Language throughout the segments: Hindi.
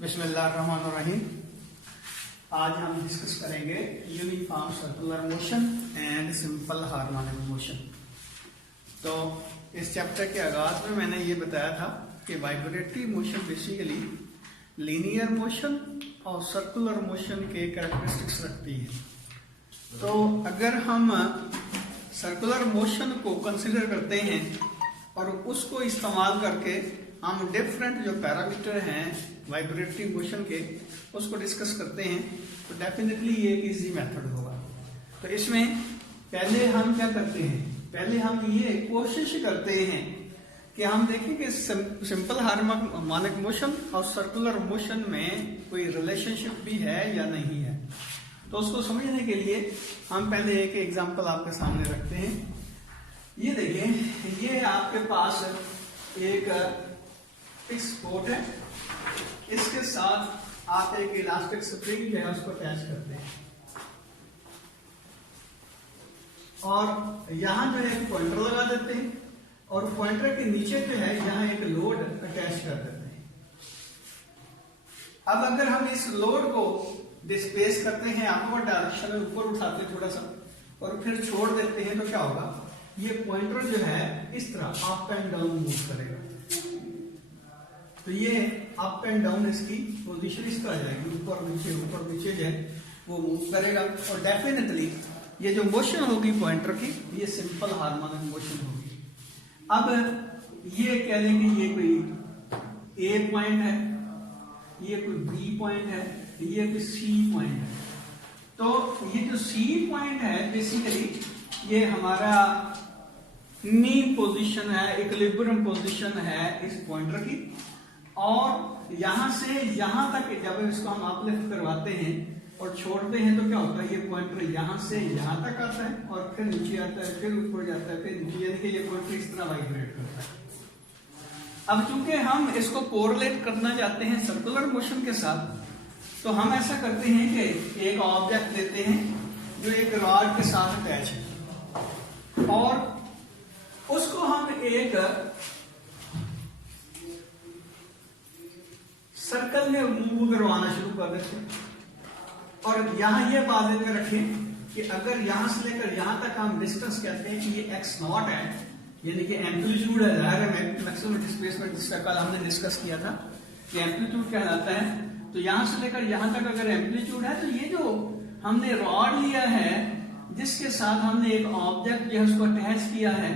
बिस्मिल्लाहिर्रहमानिर्रहीम। आज हम डिस्कस करेंगे uniform circular motion and simple harmonic motion. तो इस चैप्टर के आगाज में मैंने ये बताया था कि vibratory motion basically linear motion और सर्कुलर मोशन के कैरेक्टरिस्टिक्स रखती है। तो अगर हम सर्कुलर मोशन को कंसिडर करते हैं और उसको इस्तेमाल करके हम डिफरेंट जो पैरामीटर हैं वाइब्रेटरी मोशन के उसको डिस्कस करते हैं तो डेफिनेटली ये एक इजी मेथड होगा। तो इसमें पहले हम क्या करते हैं, पहले हम ये कोशिश करते हैं कि हम देखें कि सिंपल हार्मोनिक मोशन और सर्कुलर मोशन में कोई रिलेशनशिप भी है या नहीं है। तो उसको समझने के लिए हम पहले एक एग्जांपल आपके सामने रखते हैं। ये देखिए, ये आपके पास एक फिक्स स्पोर्ट है, इसके साथ आप एक इलास्टिक स्प्रिंग जो है उसको अटैच करते हैं और यहां जो है पॉइंटर लगा देते हैं और पॉइंटर के नीचे जो है यहां एक लोड अटैच कर देते हैं। अब अगर हम इस लोड को डिस्प्लेस करते हैं अपवर्ड डायरेक्शन में, ऊपर उठाते हैं थोड़ा सा और फिर छोड़ देते हैं तो क्या होगा, ये पॉइंटर जो है इस तरह अप एंड डाउन मूव करेगा। तो ये अप एंड डाउन इसकी पोजीशन इस तरह जाएगी, ऊपर नीचे जो है वो मूव करेगा और डेफिनेटली ये जो मोशन होगी पॉइंटर की ये सिंपल हार्मोनिक मोशन होगी। अब ये कह लें कि ये कोई ए पॉइंट है, ये कोई बी पॉइंट है, ये कोई सी पॉइंट है। तो ये जो सी पॉइंट है बेसिकली ये हमारा नी पोजीशन है, इक्विलिब्रियम पोजीशन है इस पॉइंटर की। और यहां से यहां तक जब इसको हम अपलिफ्ट करवाते हैं और छोड़ते हैं तो क्या होता है, ये पॉइंटर यहां से यहां तक आता है और फिर नीचे आता है, फिर ऊपर जाता है, फिर नीचे, यानी कि ये पॉइंटर इस तरह वाइब्रेट करता है। अब चूंकि हम इसको कोरिलेट करना चाहते हैं सर्कुलर मोशन के साथ तो हम ऐसा करते हैं कि एक ऑब्जेक्ट लेते हैं जो एक रॉड के साथ अटैच है और उसको हम एक सर्कल में मूव करवाना शुरू कर देते हैं। और यहां ये बात में रखें कि अगर यहां से लेकर यहां तक हम डिस्टेंस कहते हैं कि ये x0 है, यानी कि एम्पलीट्यूड है, मैक्सिमम डिस्प्लेसमेंट जिसका कल हमने डिस्कस किया था कि एम्पलीट्यूड कहलाता है। तो यहां से लेकर यहां तक अगर एम्पलीट्यूड है तो ये जो हमने रॉड लिया है जिसके साथ हमने एक ऑब्जेक्ट जो है उसको अटैच किया है,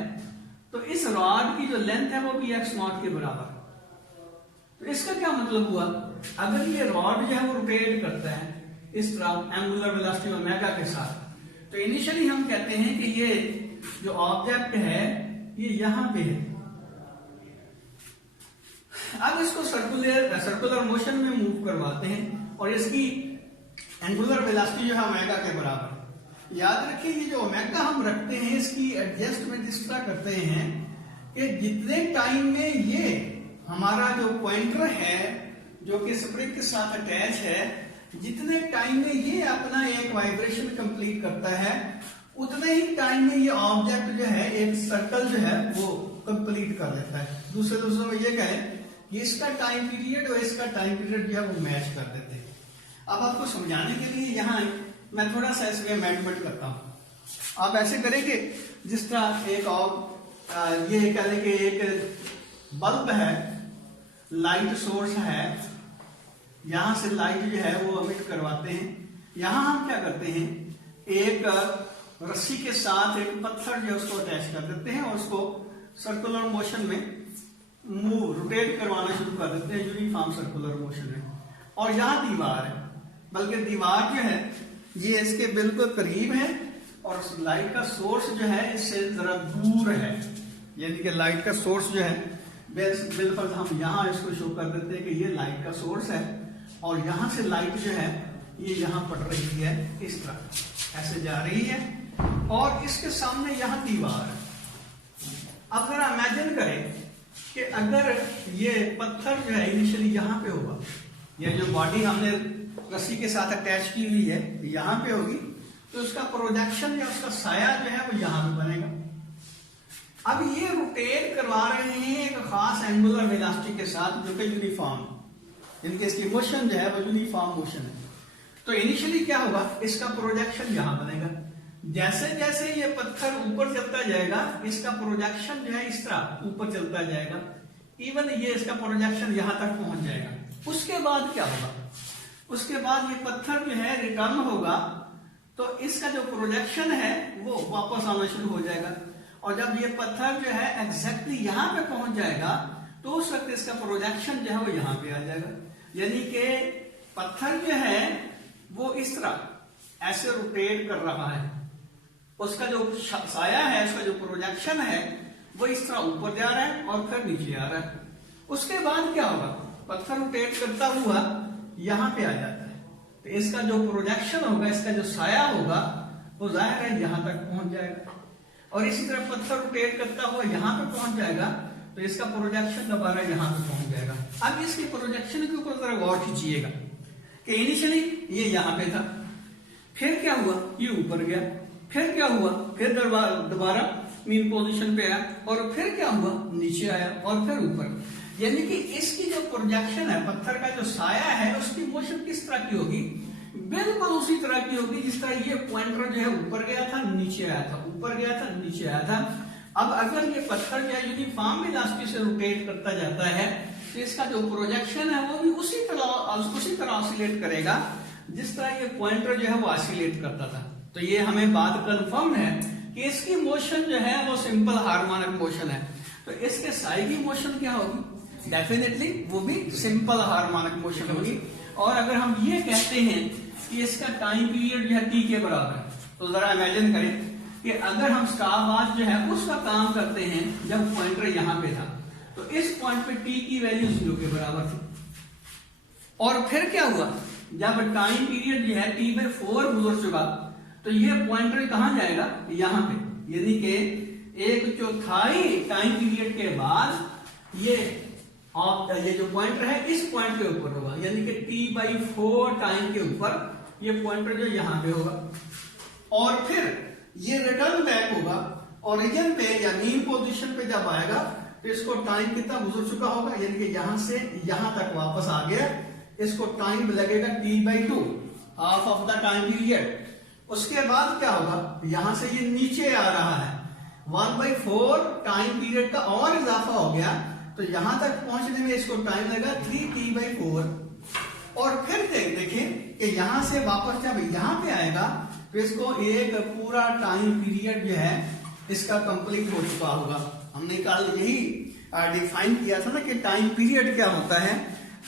तो इस रॉड की जो लेंथ है वो भी x0 के बराबर। तो इसका क्या मतलब हुआ, अगर ये रॉड जो है वो रोटेट करता है इस तरह एंगुलर वेलोसिटी ओमेगा के साथ, तो इनिशियली हम कहते हैं कि ये जो ऑब्जेक्ट है ये यहां पे है। अब इसको सर्कुलर मोशन में मूव करवाते हैं और इसकी एंगुलर वेलोसिटी जो है ओमेगा के बराबर। याद रखिए ये जो ओमेगा हम रखते हैं इसकी एडजस्टमेंट इस तरह करते हैं कि जितने टाइम में ये हमारा जो पॉइंटर है जो कि स्प्रिंग के साथ अटैच है, जितने टाइम में ये अपना एक वाइब्रेशन कंप्लीट करता है उतने ही टाइम में ये ऑब्जेक्ट जो है एक सर्कल जो है वो कंप्लीट कर लेता है। दूसरे में ये कहें कि इसका टाइम पीरियड और इसका टाइम पीरियड जो है वो मैच कर देते हैं। अब आपको समझाने के लिए यहाँ मैं थोड़ा सा इसमें अमेंडमेंट करता हूं। आप ऐसे करेंगे जिस तरह एक और ये कह लें कि एक बल्ब है, लाइट सोर्स है, यहां से लाइट जो है वो एमिट करवाते हैं। यहां हम क्या करते हैं, एक रस्सी के साथ एक पत्थर जो है उसको अटैच कर देते हैं और उसको सर्कुलर मोशन में मूव रोटेट करवाना शुरू कर देते हैं यूनिफॉर्म सर्कुलर मोशन में। और यहां दीवार है, बल्कि दीवार जो है ये इसके बिल्कुल करीब है और लाइट का सोर्स जो है इससे जरा दूर है, यानी कि लाइट का सोर्स जो है बिल्कुल हम यहां इसको शो कर देते हैं कि ये लाइट का सोर्स है और यहां से लाइट जो है ये यहां पड़ रही है, इस तरह ऐसे जा रही है और इसके सामने यहां दीवार है। अब जरा इमेजिन करें कि अगर ये पत्थर जो है इनिशियली यहां पे होगा, ये जो बॉडी हमने रस्सी के साथ अटैच की हुई है यहां पे होगी, तो उसका प्रोजेक्शन या उसका साया जो है वो यहां पे बनेगा। अब ये रोटेट करवा रहे हैं एक खास एंगुलर वेलोसिटी के साथ जो कि यूनिफॉर्म, यानी कि इसकी मोशन जो है वो यूनिफॉर्म मोशन है। तो इनिशियली क्या होगा, इसका प्रोजेक्शन यहां बनेगा, जैसे जैसे ये पत्थर ऊपर चलता जाएगा इसका प्रोजेक्शन जो है इस तरह ऊपर चलता जाएगा, इवन ये इसका प्रोजेक्शन यहां तक पहुंच जाएगा। उसके बाद क्या होगा, उसके बाद ये पत्थर जो है रिटर्न होगा तो इसका जो प्रोजेक्शन है वो वापस आना शुरू हो जाएगा, और जब ये पत्थर जो है एग्जैक्टली यहां पे पहुंच जाएगा तो उस वक्त इसका प्रोजेक्शन जो है वो यहां पे आ जाएगा। यानी कि पत्थर जो है वो इस तरह ऐसे रोटेट कर रहा है, उसका जो साया है, उसका जो प्रोजेक्शन है वो इस तरह ऊपर जा रहा है और फिर नीचे आ रहा है। उसके बाद क्या होगा, पत्थर रोटेट करता हुआ यहां पे आ जाता है, तो इसका जो प्रोजेक्शन होगा, इसका जो साया होगा वो जाहिर है यहां तक पहुंच जाएगा, और इसी तरह पत्थर रोटेट करता हुआ यहां पे पहुंच जाएगा तो इसका प्रोजेक्शन दोबारा यहां पे पहुंच जाएगा। अब इसके प्रोजेक्शन के ऊपर जरा गौर कीजिएगा कि इनिशियली ये यहां पे था, फिर क्या हुआ, ये ऊपर गया, फिर क्या हुआ, फिर दोबारा मीन पोजीशन पे आया, और फिर क्या हुआ, नीचे आया और फिर ऊपर। यानी कि इसकी जो प्रोजेक्शन है, पत्थर का जो साया है, उसकी मोशन किस तरह की होगी, बिल्कुल उसी तरह की होगी जिस तरह ये पॉइंटर जो है ऊपर गया था नीचे आया था, ऊपर गया था नीचे आया था। अब अगर ये पत्थर जो है यूनिफॉर्म वेलोसिटी से रोटेट करता जाता है तो इसका जो प्रोजेक्शन है वो भी उसी तरह ऑसिलेट करेगा जिस तरह ये पॉइंटर जो है वो ऑसिलेट करता था। तो ये हमें बात कंफर्म है कि इसकी मोशन जो है वो सिंपल हार्मोनिक मोशन है। तो इसके साई की मोशन क्या होगी, डेफिनेटली वो भी सिंपल हार्मोनिक मोशन होगी। और अगर हम ये कहते हैं कि इसका टाइम पीरियड जो है टी के बराबर है, तो जरा इमेजिन करें कि अगर हम स्टारवॉच जो है उसका काम करते हैं जब पॉइंटर यहां पे था, तो इस पॉइंट पे टी की वैल्यू 0 के बराबर थी, और फिर क्या हुआ, जब टाइम पीरियड जो है T/4 गुजर चुका तो ये पॉइंटर कहां जाएगा, यहां पे, यानी कि 1/4 टाइम पीरियड के बाद ये जो पॉइंटर है इस पॉइंट के ऊपर होगा, यानी कि T/4 टाइम के ऊपर ये पॉइंटर जो यहां पे होगा, और फिर ये रिटर्न बैक होगा ओरिजिन पे या मीन पोजीशन पे जब आएगा तो इसको टाइम कितना गुजर चुका होगा, यानी कि यहां से यहां तक वापस आ गया, इसको टाइम लगेगा T/2, half of the time period. उसके बाद क्या होगा, यहां से ये नीचे आ रहा है, 1/4 टाइम पीरियड का और इजाफा हो गया, तो यहां तक पहुंचने में इसको टाइम लगा 3T/4, और फिर देखें कि यहां से वापस जब यहां पे आएगा तो इसको एक पूरा टाइम पीरियड जो है इसका कंप्लीट हो चुका होगा। हमने कल यही डिफाइन किया था ना कि टाइम पीरियड क्या होता है,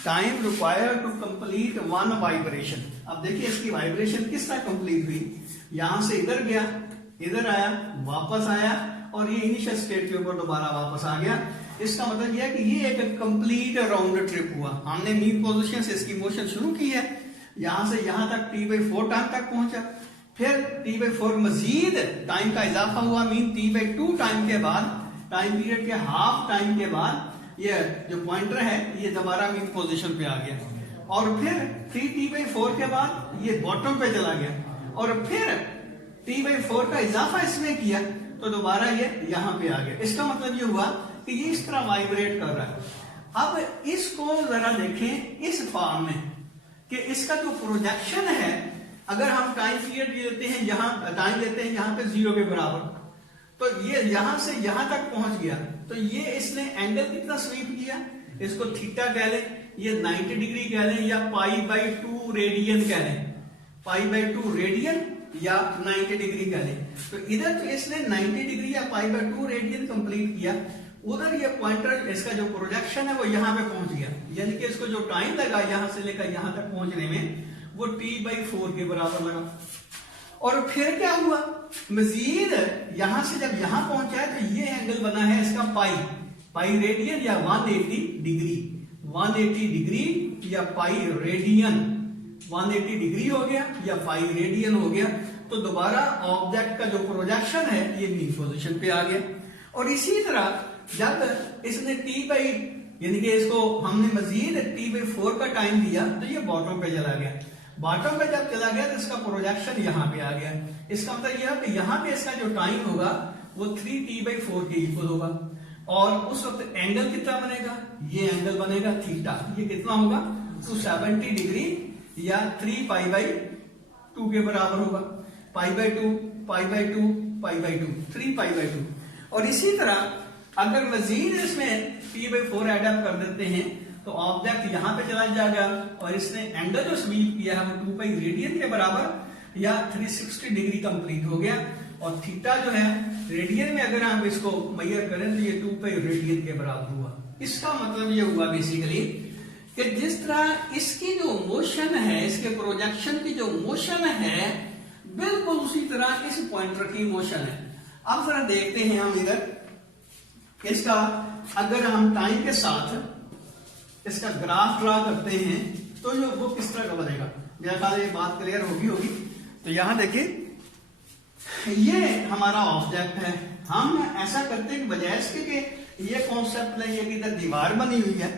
time required to complete one vibration. अब देखिए इसकी वाइब्रेशन किस तरह कंप्लीट हुई, यहां से इधर गया, इधर आया, वापस आया, और ये इनिशियल स्टेट के ऊपर दोबारा वापस आ गया। इसका मतलब यह है कि ये एक कंप्लीट राउंड ट्रिप हुआ। हमने मीन पोजीशन से इसकी मोशन शुरू की है, यहां से यहां तक T/4 टाइम तक पहुंचा, फिर T/4 मजीद टाइम का इजाफा हुआ, मीन T/2 टाइम के बाद, टाइम पीरियड के हाफ टाइम के बाद ये जो पॉइंटर है ये दोबारा मीन पोजीशन पे आ गया, और फिर 3T/4 के बाद ये बॉटम पे चला गया, और फिर T/4 का इजाफा इसमें किया तो दोबारा ये यहां पे आ गया। इसका मतलब ये हुआ कि ये इस तरह वाइब्रेट कर रहा है। अब इसको जरा देखें इस फॉर्म में कि इसका जो प्रोजेक्शन है, अगर हम टाइम पीरियड लेते हैं, यहां टाइम लेते हैं यहां पे 0 के बराबर, तो ये यहां से यहां तक पहुंच गया, तो ये इसने एंगल कितना स्वीप किया, इसको थीटा कह लें, ये 90 डिग्री कह लें, या π/2 रेडियन कह लें, π/2 रेडियन या 90 डिग्री कह लें। तो इधर तो इसने 90 डिग्री या π/2 रेडियन कंप्लीट किया, उधर ये पॉइंटर इसका जो प्रोजेक्शन है वो यहां पे पहुंच गया, यानी कि इसको जो टाइम लगा यहां से लेकर यहां तक पहुंचने में वो T/4 के बराबर लगा। और फिर क्या हुआ, मजीद यहां से जब यहां पहुंचा है तो ये एंगल बना है इसका पाई रेडियन या 180 डिग्री, 180 डिग्री या पाई रेडियन, 180 डिग्री हो गया या पाई रेडियन हो गया। तो दोबारा ऑब्जेक्ट का जो प्रोजेक्शन है ये मीन पोजीशन पे आ गया। और इसी तरह जब इसने यानी कि इसको हमने मजीद T/4 का टाइम दिया तो ये बॉटम पे चला गया, बॉटम पे जब चला गया तो इसका प्रोजेक्शन यहां पे आ गया। इसका मतलब यह है कि यहां पे इसका जो टाइम होगा वो 3T/4 के इक्वल होगा, और उस वक्त एंगल कितना बनेगा, ये एंगल बनेगा थीटा, ये कितना होगा 270 डिग्री या 3π/2 के बराबर होगा। π/2 π/2 π/2 3π/2। और इसी तरह अगर मजीद इसमें p/4 एडअप कर देते हैं तो ऑब्जेक्ट यहां पे चला जाएगा और इसने एंगल जो स्वीप किया है वो 2π रेडियन के बराबर या 360 डिग्री कंप्लीट हो गया। और थीटा जो है रेडियन में अगर हम इसको मेजर करें तो ये 2π रेडियन के बराबर हुआ। इसका मतलब ये हुआ बेसिकली कि जिस तरह इसकी जो मोशन है, इसके प्रोजेक्शन की जो मोशन है, बिल्कुल उसी तरह इस पॉइंटर की मोशन है। अब जरा देखते हैं हम इधर इसका, अगर हम टाइम के साथ इसका ग्राफ ड्रा करते हैं तो जो वो किस तरह का बनेगा। मेरा ख्याल ये बात क्लियर होगी। तो यहां देखिए ये हमारा ऑब्जेक्ट है। हम ऐसा करते हैं कि बजाय इसके कि ये कॉन्सेप्ट लेंगे कि इधर दीवार बनी हुई है,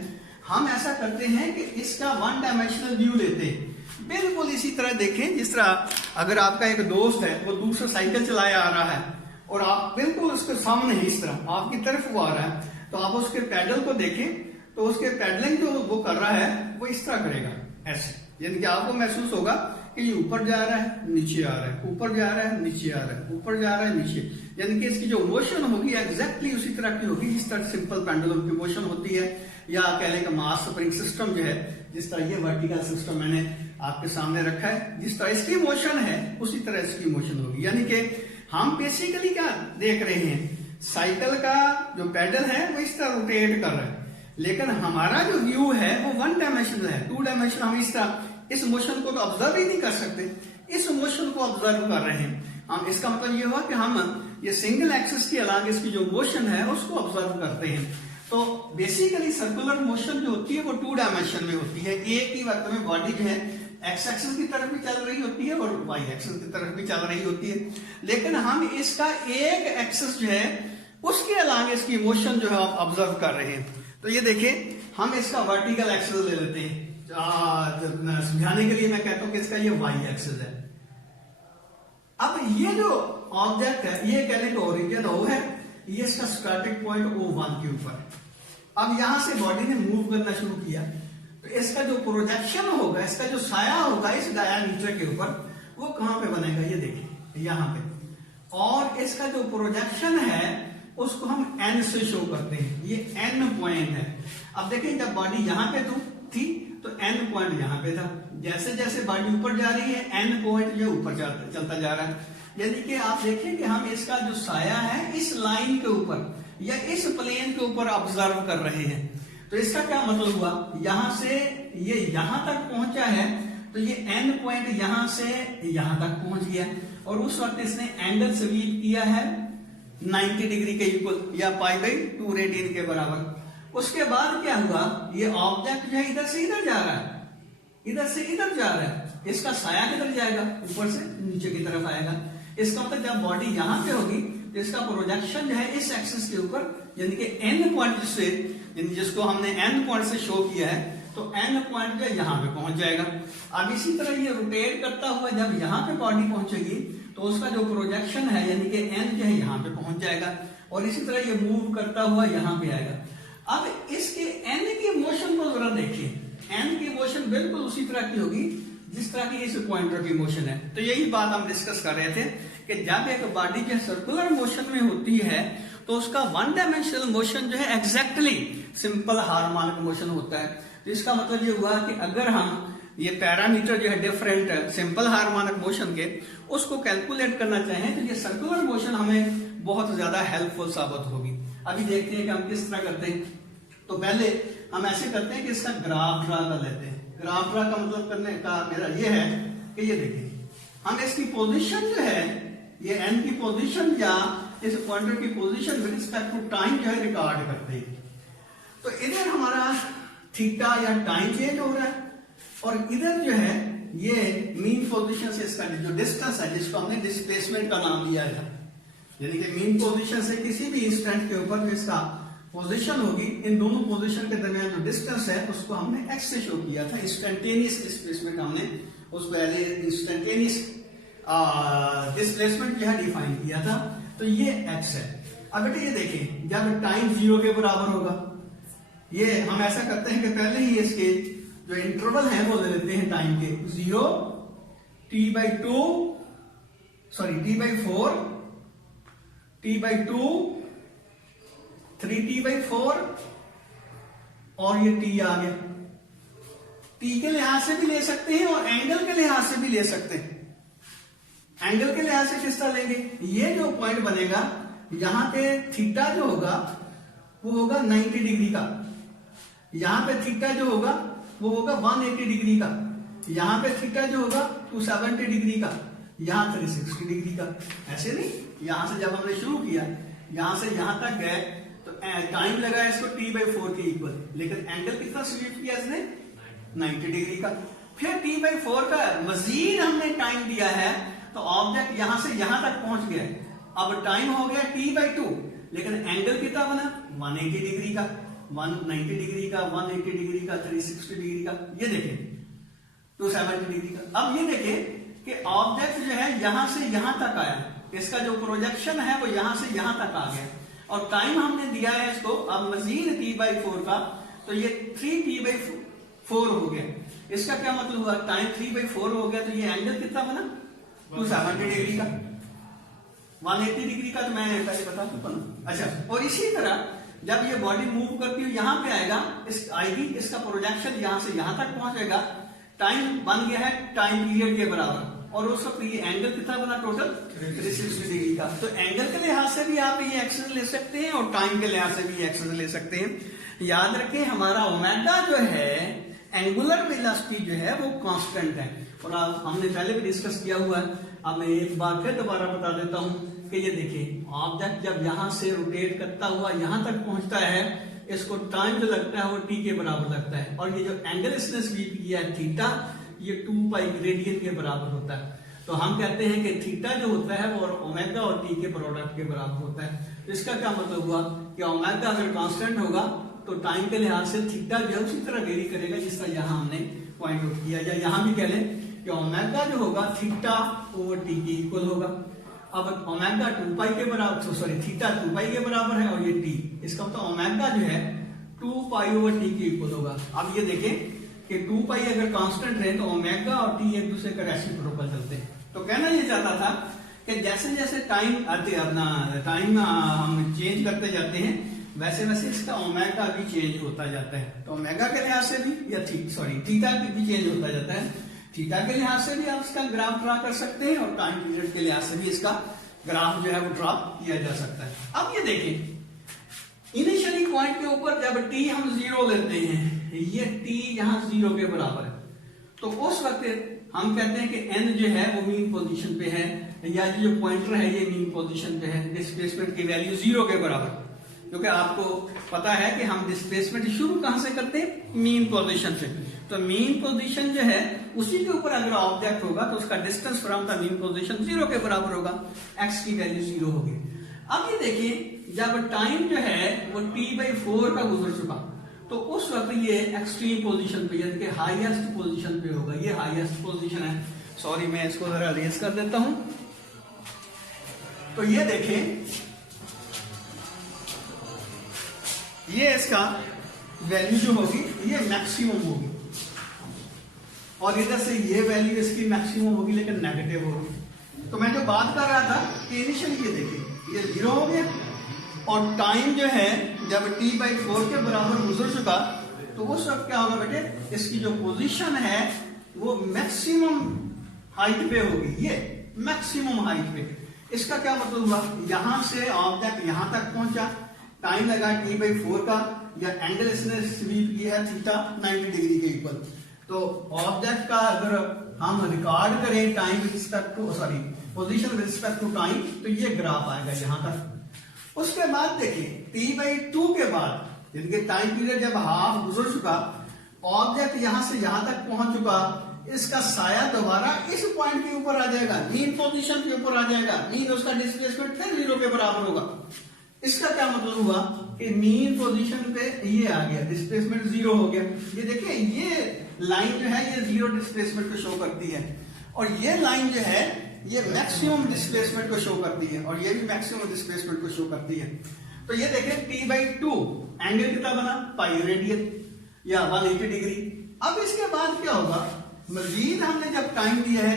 हम ऐसा करते हैं कि इसका वन डायमेंशनल व्यू लेते हैं। बिल्कुल इसी तरह देखें जिस तरह अगर आपका एक दोस्त है, वो दूसरा साइकिल चलाया आ रहा है और आप बिल्कुल उसके सामने ही इस तरह आपकी तरफ वो आ रहा है, तो आप उसके पैडल को देखें तो उसके पैडलिंग जो वो कर रहा है वो इस तरह करेगा, ऐसे। यानी कि आपको महसूस होगा कि ये ऊपर जा रहा है, नीचे आ रहा है, ऊपर जा रहा है, नीचे आ रहा है, ऊपर जा रहा है, नीचे। यानी कि इसकी जो मोशन होगी एग्जैक्टली उसी तरह की होगी जिस तरह सिंपल पेंडुलम की मोशन होती है, या कह लें कि मास स्प्रिंग सिस्टम जो है, जिस तरह ये वर्टिकल सिस्टम मैंने आपके सामने रखा है, जिस तरह इसकी मोशन है उसी तरह इसकी मोशन होगी। यानी कि हम बेसिकली क्या देख रहे हैं, साइकिल का जो पेडल है वो इस तरह रोटेट कर रहा है, लेकिन हमारा जो व्यू है वो वन डायमेंशनल है। 2 डायमेंशन हम इस तरह इस मोशन को तो ऑब्जर्व ही नहीं कर सकते, इस मोशन को ऑब्जर्व कर रहे हैं हम। इसका मतलब ये हुआ कि हम ये सिंगल एक्सिस के अलावा इसकी जो मोशन है उसको ऑब्जर्व करते हैं। तो बेसिकली सर्कुलर मोशन जो होती है वो 2 डायमेंशन में होती है। एक ही वक्त में बॉडी जो है एक्स एक्सिस की तरफ भी चल रही होती है और वाई एक्सिस की तरफ भी चल रही होती है, लेकिन हम इसका एक एक्सिस जो है उसके अलावा इसकी मोशन जो है आप ऑब्जर्व कर रहे हैं। तो ये देखिए हम इसका वर्टिकल एक्सिस ले लेते हैं, समझाने के लिए मैं कहता हूं कि इसका ये वाई एक्सिस है। अब ये जो ऑब्जेक्ट है ये कहने का ओरिजिन O है, ये इसका स्टार्टिंग पॉइंट O1 के ऊपर है। अब यहां से बॉडी ने मूव करना शुरू किया तो इसका जो प्रोजेक्शन होगा, इसका जो साया होगा इस डायामीटर के ऊपर, वो कहां पे बनेगा, ये देखिए यहां पे। और इसका जो प्रोजेक्शन है उसको हम N से शो करते हैं, ये N पॉइंट है। अब देखिए जब बॉडी यहां पे थी तो N पॉइंट यहां पे था, जैसे जैसे बॉडी ऊपर जा रही है N पॉइंट जो ऊपर चलता जा रहा है। यानी कि आप देखें कि हम इसका जो साया है इस लाइन के ऊपर या इस प्लेन के ऊपर ऑब्जर्व कर रहे हैं। तो इसका क्या मतलब हुआ, यहां से ये यहां तक पहुंचा है तो ये N पॉइंट यहां से यहां तक पहुंच गया, और उस वक्त इसने एंगल स्वीप किया है 90 डिग्री के इक्वल या π/2 रेडियन के बराबर। उसके बाद क्या हुआ, ये ऑब्जेक्ट जो है इधर से इधर जा रहा है, इधर से इधर जा रहा है, इसका साया किधर जाएगा, ऊपर से नीचे की तरफ आएगा। इसका मतलब जब बॉडी यहां पे होगी तो इसका प्रोजेक्शन जो है इस एक्सिस के ऊपर, यानी कि N पॉइंट से, जिसको हमने N पॉइंट से शो किया है, तो N पॉइंट जो है यहां पे पहुंच जाएगा। अब इसी तरह ये रोटेट करता हुआ जब यहां पे बॉडी पहुंचेगी तो उसका जो प्रोजेक्शन है यानी कि N जो है यहां पे पहुंच जाएगा, और इसी तरह ये मूव करता हुआ यहां पे आएगा। अब इसके N की मोशन को जरा देखिए, N की मोशन बिल्कुल उसी तरह की होगी जिस तरह की इस पॉइंटर की मोशन है। तो यही बात हम डिस्कस कर रहे थे कि जब एक बॉडी जो सर्कुलर मोशन में होती है तो उसका वन डायमेंशनल मोशन जो है एग्जैक्टली सिंपल हार्मोनिक मोशन होता है। तो इसका मतलब ये हुआ कि अगर हम ये पैरामीटर जो है डिफरेंट सिंपल हार्मोनिक मोशन के उसको कैलकुलेट करना चाहें तो ये सर्कुलर मोशन हमें बहुत ज्यादा हेल्पफुल साबित होगी। अभी देखते हैं कि हम किस तरह करते हैं। तो पहले हम ऐसे करते हैं कि इसका ग्राफ ड्रा कर लेते हैं। ग्राफ ड्रा का मतलब करने का मेरा ये है कि ये देखिए हम इसकी पोजीशन जो है, ये N की पोजीशन या इस पॉइंटर की position with respect to time जो है रिकॉर्ड करते हैं। तो इधर हमारा थीटा या टाइम चेंज हो रहा है, और इधर जो है ये मीन पोजीशन से इसका जो डिस्टेंस है जिसको हमने डिस्प्लेसमेंट का नाम दिया है, यानी कि मीन पोजीशन से किसी भी इंस्टेंट के ऊपर जो इसका पोजीशन होगी, इन दोनों पोजीशन के दरमियान जो डिस्टेंस है उसको हमने एक्स से शो किया था। इंस्टेंटेनियस डिस्प्लेसमेंट हमने उसको एज इंस्टेंटेनियस डिस्प्लेसमेंट जो है डिफाइन किया था। तो ये एक्स है। अब बेटे ये देखिए जब टाइम 0 के बराबर होगा, ये हम ऐसा करते हैं कि पहले ही इसके जो इंटरवल है वो ले लेते हैं टाइम के 0, t/2, sorry t/4, t/2, 3t/4 और ये t आ गया। t के लिहाज से भी ले सकते हैं और एंगल के लिहाज से भी ले सकते हैं। एंगल के लिहाज से किस तरह लेंगे, ये जो पॉइंट बनेगा यहां पे थीटा जो होगा वो होगा 90 डिग्री का, यहां पे थीटा जो होगा वो होगा 180 डिग्री का, यहां पे थीटा जो होगा 270 डिग्री का, यहां 360 डिग्री का। ऐसे नहीं, यहां से जब हमने शुरू किया यहां से यहां तक गए तो टाइम लगा इसको t/4 के इक्वल, लेकिन एंगल कितना स्वीप किया इसने 90 डिग्री का। फिर t/4 का मजीद हमने टाइम दिया है तो ऑब्जेक्ट यहां से यहां तक पहुंच गया। अब टाइम हो गया t/2, लेकिन एंगल कितना बना 180 डिग्री का, 190 डिग्री का, 180 डिग्री का, 360 डिग्री का, ये देखें 270 डिग्री का। अब ये देखें कि ऑब्जेक्ट जो है यहां से यहां तक आया, इसका जो प्रोजेक्शन है वो यहां से यहां तक आ गया और टाइम हमने दिया है इसको अब मजीद t/4 का, तो ये 3t/4 हो गया। इसका क्या मतलब हुआ, टाइम 3/4 हो गया तो ये एंगल कितना बना 270 डिग्री का, 180 डिग्री का तो मैं पहले बता चुका ना। अच्छा, और इसी तरह जब ये बॉडी मूव करती है यहां पे आएगा, इस आएगी, इसका प्रोजेक्शन यहां से यहां तक पहुंचेगा, टाइम बन गया है टाइम पीरियड के बराबर और उस वक्त ये एंगल कितना बना टोटल 360 डिग्री का। तो एंगल के लिहाज से भी आप ये एक्सेस ले सकते हैं और टाइम के लिहाज से भी एक्सेस ले सकते हैं। याद रखें हमारा ओमेगा जो है एंगुलर वेलोसिटी जो है वो कांस्टेंट है और हमने पहले भी डिस्कस किया हुआ है। अब मैं एक बार फिर दोबारा बता देता हूं कि ये देखिए ऑब्जेक्ट जब यहां से रोटेट करता हुआ यहां तक पहुंचता है, इसको टाइम जो लगता है वो t के बराबर लगता है और ये जो एंगल इसने स्वीप किया है थीटा, ये 2π रेडियन के बराबर होता है। तो हम कहते हैं कि थीटा जो होता है वो ओमेगा और t के प्रोडक्ट के बराबर होता है। तो इसका क्या मतलब हुआ कि ओमेगा अगर कांस्टेंट होगा तो टाइम के लिहाज से थीटा जो है उसी तरह वेरी करेगा जिस तरह यहां हमने पॉइंट आउट किया, या यहां भी कह लें कि ओमेगा जो होगा थीटा ओवर t के इक्वल होगा। अब ओमेगा 2π के बराबर, सॉरी थीटा 2π के बराबर है और ये t, इसका मतलब ओमेगा जो है 2π ओवर t के इक्वल होगा। अब ये देखें कि 2π अगर कांस्टेंट रहे तो ओमेगा और t एक दूसरे का रेसिप्रोकल चलते हैं। तो कहना ये चाहता था कि जैसे जैसे टाइम हम चेंज करते जाते हैं वैसे वैसे इसका ओमेगा भी चेंज होता जाता है। तो ओमेगा के लिहाज से भी या थीटा भी चेंज होता जाता है। थीटा के लिहाज से भी आप इसका ग्राफ ड्रा कर सकते हैं और टाइम पीरियड के लिहाज से भी इसका ग्राफ जो है वो ड्रा किया जा सकता है। अब ये देखें इनिशियली पॉइंट के ऊपर जब t हम 0 लेते हैं, ये t यहाँ 0 के बराबर है, तो उस वक्त हम कहते हैं कि n जो है वो मीन पोजीशन पे है, या जो पॉइंटर है ये मीन पोजीशन पे है। डिस्प्लेसमेंट की वैल्यू 0 के बराबर, क्योंकि आपको पता है कि हम डिस्प्लेसमेंट शुरू कहां से करते हैं मीन पोजीशन से। तो मीन पोजीशन जो है उसी के ऊपर अगर ऑब्जेक्ट होगा तो उसका distance from the mean position 0 के बराबर होगा, x की वैल्यू 0 होगी। अब ये देखिए जब टाइम जो है वो t/4 का गुजर चुका तो उस वक्त ये एक्सट्रीम पोजीशन पे यानी कि हाईएस्ट पोजीशन पे होगा। ये हाईएस्ट पोजीशन है, सॉरी मैं इसको जरा रेज कर देता हूं। तो ये देखें ये इसका वैल्यू जो होगी ये मैक्सिमम होगी और इधर से ये वैल्यू इसकी मैक्सिमम होगी लेकिन नेगेटिव होगी। तो मैं जो बात कर रहा था कि इनिशियली ये देखिए ये 0 हो गया और टाइम जो है जब t/4 के बराबर गुजर चुका तो उस वक्त क्या होगा बेटे, इसकी जो पोजीशन है वो मैक्सिमम हाइट पे होगी, ये मैक्सिमम हाइट पे। इसका क्या मतलब हुआ, यहां से ऑब्जेक्ट यहां तक पहुंचा, टाइम लगा t/4 का, या एंगल इसने स्वीप किया है थीटा 90 डिग्री के इक्वल। तो ऑब्जेक्ट का अगर हम रिकॉर्ड करें time with respect to position with respect to time तो ये ग्राफ आएगा यहां तक। उसके बाद देखिए t/2 के बाद यानी टाइम पीरियड जब हाफ गुजर चुका, ऑब्जेक्ट यहां से यहां तक पहुंच चुका, इसका साया दोबारा इस पॉइंट के ऊपर आ जाएगा, मीन पोजीशन के ऊपर आ जाएगा, मीन उसका डिस्प्लेसमेंट फिर 0 के बराबर होगा। इसका क्या मतलब हुआ कि मीन पोजीशन पे ये आ गया, डिस्प्लेसमेंट 0 हो गया। ये देखिए ये लाइन जो है ये 0 डिस्प्लेसमेंट को शो करती है और ये लाइन जो है ये मैक्सिमम डिस्प्लेसमेंट को शो करती है और ये भी मैक्सिमम डिस्प्लेसमेंट को शो करती है। तो ये देखें t/2 एंगल कितना बना पाई रेडियन या 180 डिग्री, अब इसके बाद क्या होगा, मजीद हमने जब टाइम दिया है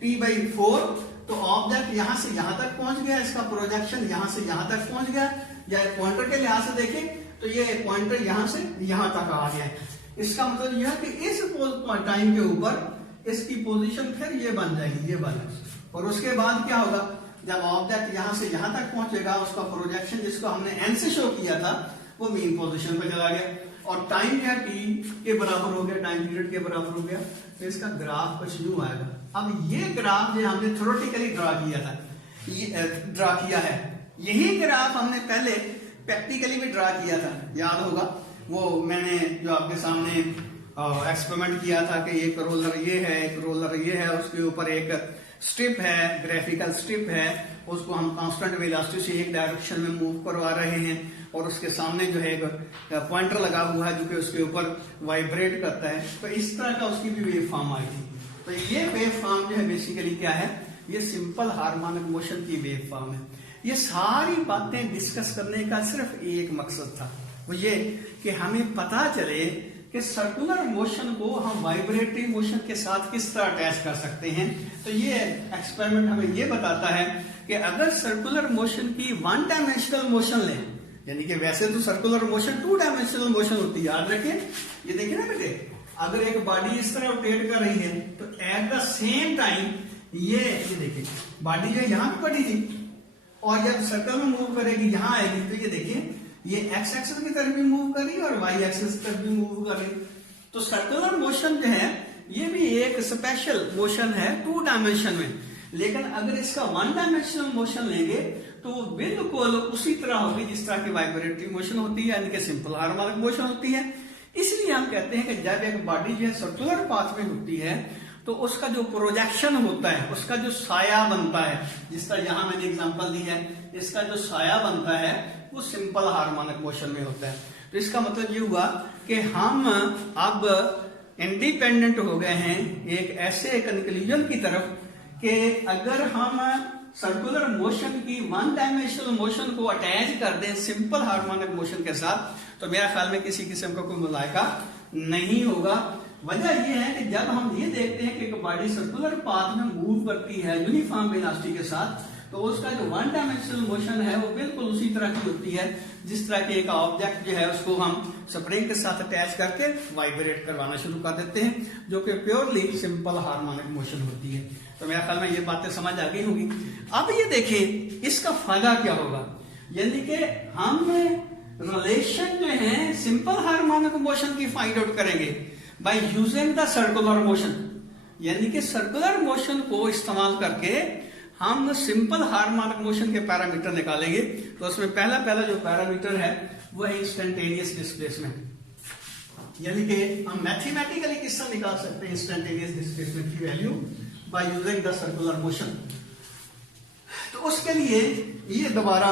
t/4, तो ऑब्जेक्ट यहां से यहां तक पहुंच गया, इसका प्रोजेक्शन यहां से यहां तक पहुंच गया, या पॉइंटर के लिहाज से देखें तो ये पॉइंटर यहां से यहां तक आ गया है। इसका मतलब यह है कि इस टाइम के ऊपर इसकी पोजीशन फिर ये बन जाएगी, ये बन, और उसके बाद क्या होगा, जब ऑब्जेक्ट यहां से यहां तक पहुंचेगा, उसका प्रोजेक्शन जिसको हमने एन से शो किया था वो मीन पोजीशन पे चला गया, और टाइम जो है टी के बराबर हो गया, टाइम पीरियड के बराबर हो गया, तो इसका ग्राफ कुछ यूं आएगा। अब ये ग्राफ जो हमने थ्योरेटिकली ड्रा किया था, ये ड्रा किया है, यही ग्राफ हमने पहले प्रैक्टिकली भी ड्रा किया था, याद होगा वो मैंने जो आपके सामने एक्सपेरिमेंट किया था कि एक रोलर ये है, एक रोलर ये है, उसके ऊपर एक स्ट्रिप है, ग्राफिकल स्ट्रिप है, उसको हम कांस्टेंट वेलोसिटी से एक डायरेक्शन में मूव करवा रहे हैं, और उसके सामने जो है एक पॉइंटर लगा हुआ है जो कि उसके ऊपर वाइब्रेट करता है। तो इस तरह का उसकी भी वेव फॉर्म आई थी। तो ये वेव फॉर्म जो है बेसिकली क्या है, ये सिंपल हार्मोनिक मोशन की वेव फॉर्म है। ये सारी बातें डिस्कस करने का सिर्फ एक मकसद था, वो ये कि हमें पता चले कि सर्कुलर मोशन को हम वाइब्रेटरी मोशन के साथ किस तरह अटैच कर सकते हैं। तो ये एक्सपेरिमेंट हमें ये बताता है कि अगर सर्कुलर मोशन की वन डायमेंशनल मोशन लें, यानी कि वैसे तो circular motion two dimensional motion होती है, याद रखें, ये देखिए ना बेटे, अगर एक बॉडी इस तरह रोटेट कर रही है तो एट द सेम टाइम ये देखिए बॉडी जो यहां भी पड़ी थी, और जब सर्कल में मूव करेगी यहां आएगी, तो ये देखिए ये एक्स एक्सिस की तरफ भी मूव कर रही है और वाई एक्सिस की तरफ भी मूव कर रही है। तो सर्कुलर मोशन जो है ये भी एक स्पेशल मोशन है टू डायमेंशन में, लेकिन अगर इसका वन डायमेंशनल मोशन लेंगे तो वो बिल्कुल उसी तरह होगी जिस तरह की वाइब्रेटरी मोशन होती है, यानी कि सिंपल हार्मोनिक मोशन होती है। इसलिए हम कहते हैं कि जब एक बॉडी जो है सर्कुलर पाथ में होती है तो उसका जो प्रोजेक्शन होता है, उसका जो साया बनता है, जिस तरह यहां मैंने एग्जांपल दी है, इसका जो साया बनता है वो सिंपल हार्मोनिक मोशन में होता है। तो इसका मतलब ये हुआ कि हम अब इंडिपेंडेंट हो गए हैं एक ऐसे कंक्लूजन की तरफ कि अगर हम सर्कुलर मोशन की वन डायमेंशनल मोशन को अटैच कर दें सिंपल हार्मोनिक मोशन के साथ, तो मेरा ख्याल में किसी किस्म का कोई मुलायका नहीं होगा। वजह यह है कि जब हम ये देखते हैं कि एक बॉडी सर्कुलर पाथ में मूव करती है यूनिफॉर्म वेलोसिटी के साथ, तो उसका जो वन डायमेंशनल मोशन है वो बिल्कुल उसी तरह की होती है जिस तरह के एक ऑब्जेक्ट जो है उसको हम स्प्रिंग के साथ अटैच करके वाइब्रेट करवाना शुरू कर देते हैं, जो कि प्योरली सिंपल हार्मोनिक मोशन होती है। तो मेरे ख्याल में ये बातें समझ आ गई होंगी। अब ये देखिए इसका फायदा क्या होगा, यानी कि हम रिलेशन जो है सिंपल हार्मोनिक मोशन की फाइंड आउट करेंगे by using the circular motion, यानी कि सर्कुलर मोशन को इस्तेमाल करके हम सिंपल हार्मोनिक मोशन के पैरामीटर निकालेंगे। तो उसमें पहला जो पैरामीटर है वो है इंस्टेंटेनियस डिस्प्लेसमेंट, यानी कि हम मैथमेटिकली किस तरह निकाल सकते हैं इंस्टेंटेनियस डिस्प्लेसमेंट की value by using the circular motion. तो उसके लिए ये दोबारा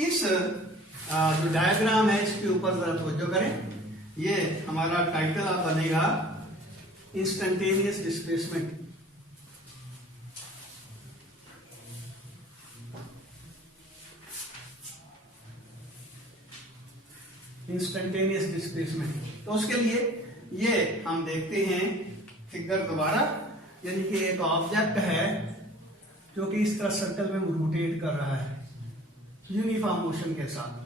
इस जो डायग्राम है इसके ऊपर जरा तवज्जो करें। ये हमारा टाइटल अब बनेगा इंस्टेंटेनियस डिस्प्लेसमेंट। इंस्टेंटेनियस डिस्प्लेसमेंट, तो उसके लिए ये हम देखते हैं फिगर दोबारा, यानी कि एक ऑब्जेक्ट है जो कि इस तरह सर्कल में रोटेट कर रहा है यूनिफॉर्म मोशन के साथ।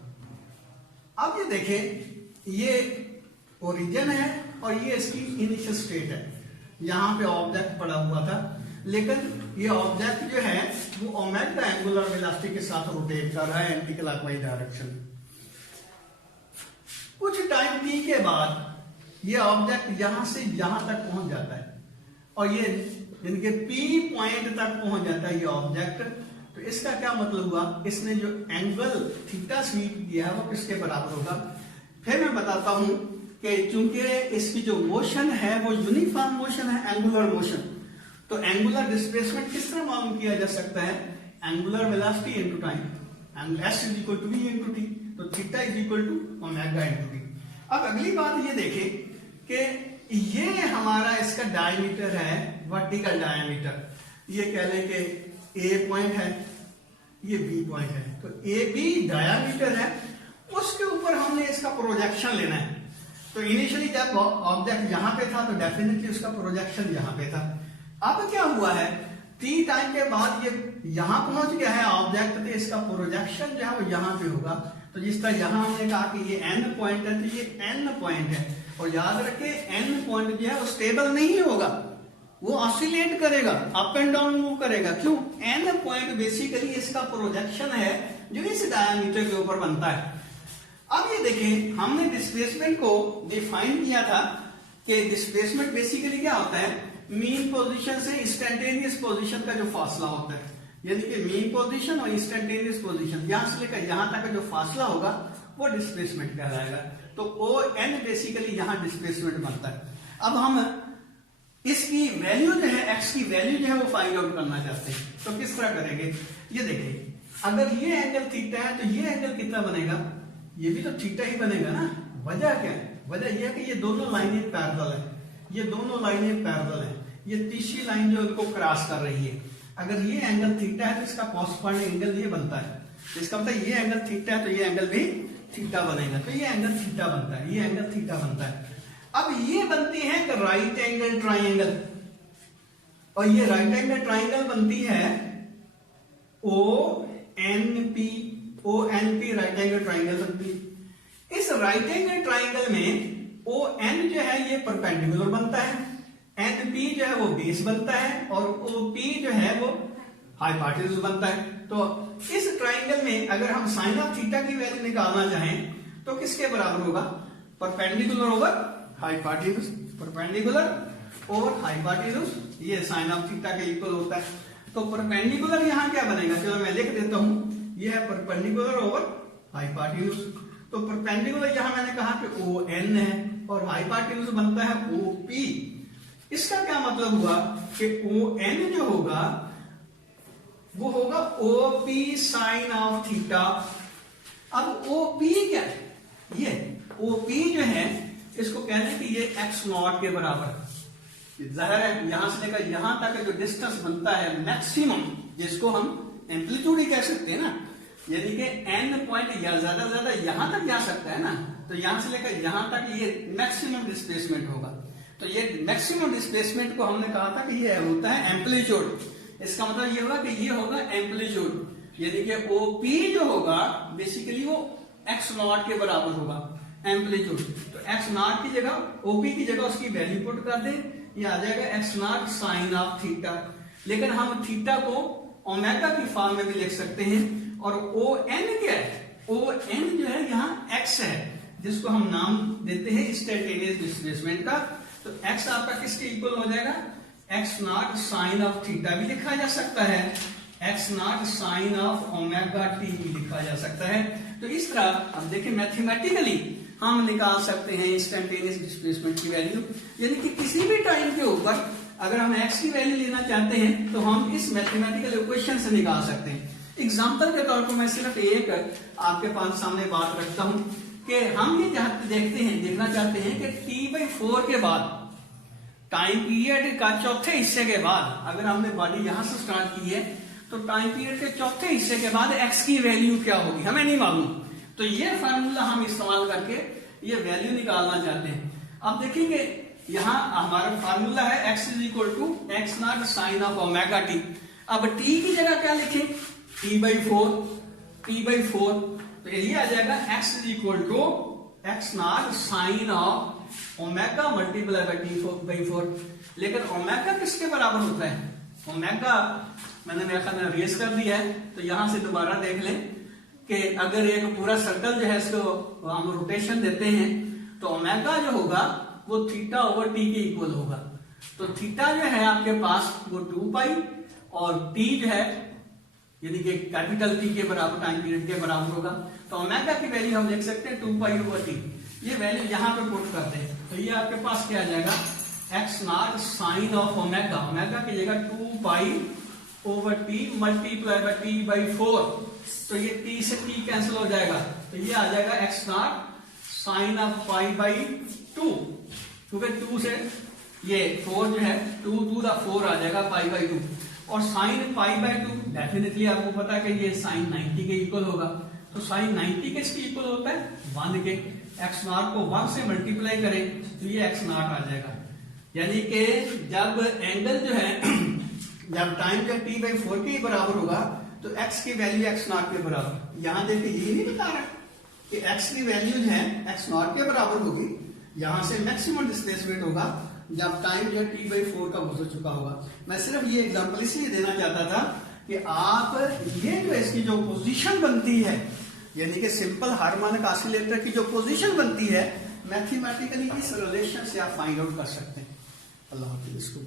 अब ये देखें ये ओरिजिन है और ये इसकी इनिशियल स्टेट है, यहां पे ऑब्जेक्ट पड़ा हुआ था, लेकिन ये ऑब्जेक्ट जो है वो ओमेगा एंगुलर वेलोसिटी के साथ रोटेट कर रहा है एंटी क्लॉकवाइज डायरेक्शन। कुछ टाइम टी के बाद ये ऑब्जेक्ट यहां से यहां तक पहुंच जाता है और ये इनके पी पॉइंट तक पहुंच जाता है ये ऑब्जेक्ट। तो इसका क्या मतलब हुआ, इसने जो एंगल थीटा स्वीप किया है वो किसके बराबर होगा। फिर मैं बताता हूं कि चूंकि इसकी जो मोशन है वो यूनिफॉर्म मोशन है, एंगुलर मोशन, तो एंगुलर डिस्प्लेसमेंट किस तरह मालूम किया जा सकता है, angular velocity into time, S is equal to V into T, तो theta is equal to omega into T. अब अगली बात ये देखें कि ये हमारा इसका डायमीटर है, वर्टिकल डायमीटर, ये कह लें कि ए पॉइंट है, ये बी पॉइंट है, तो ए बी डायमीटर है, उसके ऊपर हमने इसका प्रोजेक्शन लेना है। तो तो इनिशियली जब ऑब्जेक्ट यहां पे था तो डेफिनेटली उसका प्रोजेक्शन यहां पे था। अब क्या हुआ है, t टाइम के बाद ये यहां पहुंच गया है ऑब्जेक्ट, तो इसका प्रोजेक्शन जो है वो यहां पे होगा। तो जिस तरह यहां हमने कहा कि ये n पॉइंट है, तो ये n पॉइंट है, और याद रखें n पॉइंट जो है वो स्टेबल नहीं होगा, वो ऑसिलेट करेगा, अप एंड डाउन मूव करेगा। क्यों? n पॉइंट बेसिकली इसका प्रोजेक्शन है जो इस डायमीटर के ऊपर बनता है। अब ये देखें, हमने डिस्प्लेसमेंट को डिफाइन किया था कि डिस्प्लेसमेंट बेसिकली क्या होता है, मीन पोजीशन से इंस्टेंटेनियस पोजीशन का जो फासला होता है, यानी कि मीन पोजीशन और इंस्टेंटेनियस पोजीशन, यहां से लेकर यहां तक का जो फासला होगा वो डिस्प्लेसमेंट कहलाएगा। तो ओ एन बेसिकली यहां डिस्प्लेसमेंट बनता है। अब हम इसकी वैल्यू जो है, एक्स की वैल्यू जो है वो फाइंड आउट करना चाहते हैं। तो किस तरह करेंगे, ये देखिए, अगर ये एंगल थीटा है तो ये एंगल कितना बनेगा, ये भी तो थीटा ही बनेगा ना। वजह क्या है, वजह यह है कि ये दोनों लाइनें पैरेलल है, ये दोनों लाइनें पैरेलल है, ये तीसरी लाइन जो इनको क्रॉस कर रही है। अगर ये एंगल थीटा है तो इसका कॉरस्पॉन्डिंग एंगल ये बनता है, इसका मतलब ये एंगल थीटा है तो ये एंगल भी थीटा बनेगा, तो ये एंगल थीटा बनता है, ये एंगल थीटा बनता है। अब ये बनती है राइट एंगल ट्राइंगल, और ये राइट एंगल ट्राइंगल बनती है ONP राइट एंगल ट्राइंगल बनती है। इस राइट एंगल ट्राइंगल में ON जो है ये परपेंडिकुलर बनता है, NP जो है वो बेस बनता है, और OP जो है वो हाइपोटेन्यूज बनता है। तो इस ट्राइंगल में अगर हम साइन ऑफ थीटा की वैल्यू निकालना चाहें तो किसके बराबर होगा, perpendicular over hypotenuse, perpendicular over hypotenuse, ये साइन ऑफ थीटा के इक्वल होता है। तो परपेंडिकुलर यहां क्या बनेगा, चलो मैं लिख देता हूं, ये है परपेंडिकुलर ओवर हाइपोटेन्यूज। तो परपेंडिकुलर यहां मैंने कहा कि ON है, और हाइपोटेन्यूज बनता है OP। इसका क्या मतलब हुआ कि ON जो होगा वो होगा OP साइन ऑफ थीटा। अब OP क्या है, ये OP जो है इसको कहते हैं कि ये x0 के बराबर, जाहिर है यहां से लेकर यहां तक जो डिस्टेंस बनता है मैक्सिमम, जिसको हम एम्पलीट्यूड ही कह सकते हैं ना, यानी कि n पॉइंट या ज्यादा से ज्यादा यहां तक जा सकता है ना, तो यहां से लेकर यहां तक ये मैक्सिमम डिस्प्लेसमेंट होगा। तो ये मैक्सिमम डिस्प्लेसमेंट को हमने कहा था कि ये होता है एम्पलीट्यूड। इसका मतलब ये होगा कि ये होगा एम्पलीट्यूड, यानी कि OP जो होगा बेसिकली वो x0 के बराबर होगा एम्पलीट्यूड। तो x0 की जगह OP की जगह उसकी वैल्यू पुट कर दे, ये आ जाएगा x0 साइन ऑफ थीटा। लेकिन हम थीटा को ओमेगा की फॉर्म में भी लिख सकते हैं, और ON क्या है, ON जो है यहाँ x है, जिसको हम नाम देते हैं इंस्टेंटेनियस डिस्प्लेसमेंट का। तो x आपका किसके इक्वल हो जाएगा, x0 साइन ऑफ थीटा भी लिखा जा सकता है, x0 sine of omega t भी लिखा जा सकता है। तो इस तरह अब देखिए मैथमेटिकली हम निकाल सकते हैं इंस्टेंटेनियस डिस्प्लेसमेंट की वैल्यू, यानी कि किसी भी टाइम के ऊपर अगर हम x की वैल्यू लेना चाहते हैं तो हम इस मैथमेटिकल इक्वेशन से निकाल सकते हैं। एग्जाम्पल के तौर पर मैं सिर्फ एक आपके पास सामने बात रखता हूं कि हम ये देखना चाहते हैं कि T/4 के बाद टाइम पीरियड का चौथे हिस्से के बाद, अगर हमने बॉडी यहां से स्टार्ट की है तो टाइम पीरियड के चौथे हिस्से के बाद x की वैल्यू क्या होगी हमें नहीं मालूम। तो ये फार्मूला हम इस्तेमाल करके ये वैल्यू निकालना चाहते हैं। अब देखेंगे यहां हमारा फार्मूला है x = x0 sine of omega t। अब t की जगह क्या लिखें, T/4, तो ये आ जाएगा x = x0 sine of omega multiply by T/4। लेकिन ओमेगा किसके बराबर होता है, ओमेगा मैंने मेरे ख्याल में रेस कर दिया है, तो यहां से दोबारा देख लें कि अगर एक पूरा सर्कल जो है इसको हम रोटेशन देते हैं तो ओमेगा जो होगा वो थीटा ओवर टी के इक्वल होगा। तो थीटा जो है आपके पास वो 2π, और टी जो है यानी कि कैपिटल टी के बराबर टाइम पीरियड के बराबर होगा। तो ओमेगा की वैल्यू हम लिख सकते हैं 2π/t। ये वैल्यू यहां पे पुट करते हैं तो ये आपके पास क्या आ जाएगा, x0 sine of omega, omega की जगह 2π/t मल्टीप्लाई बाई T/4। तो ये t से t कैंसिल हो जाएगा, तो ये आ जाएगा x0 साइन ऑफ π/2, क्योंकि 2 से ये 4 जो है 2 to the 4 आ जाएगा π/2, और साइन π/2 डेफिनेटली आपको पता है कि ये साइन 90 के इक्वल होगा। तो साइन 90 किसके इक्वल होता है, 1 के। एक्स नॉट को 1 से मल्टीप्लाई करें तो ये एक्स नॉट आ जाएगा। यानी कि जब एंगल जो है जब टाइम जब t/4 के बराबर होगा तो x की वैल्यू x नॉट के बराबर। यहां देखिए ये नहीं बता रहा कि x की वैल्यू जो है x नॉट के बराबर होगी। यहां से मैक्सिमम डिस्प्लेसमेंट होगा जब टाइम जो t/4 का गुजर चुका होगा। मैं सिर्फ ये एग्जांपल इसलिए देना चाहता था कि आप ये जो इसकी जो पोजीशन बनती है, यानी कि सिंपल हार्मोनिक ऑसिलेटर की जो पोजीशन बनती है, मैथमेटिकली इस रिलेशन से आप फाइंड आउट कर सकते हैं। अल्लाह हाफिज़। इसको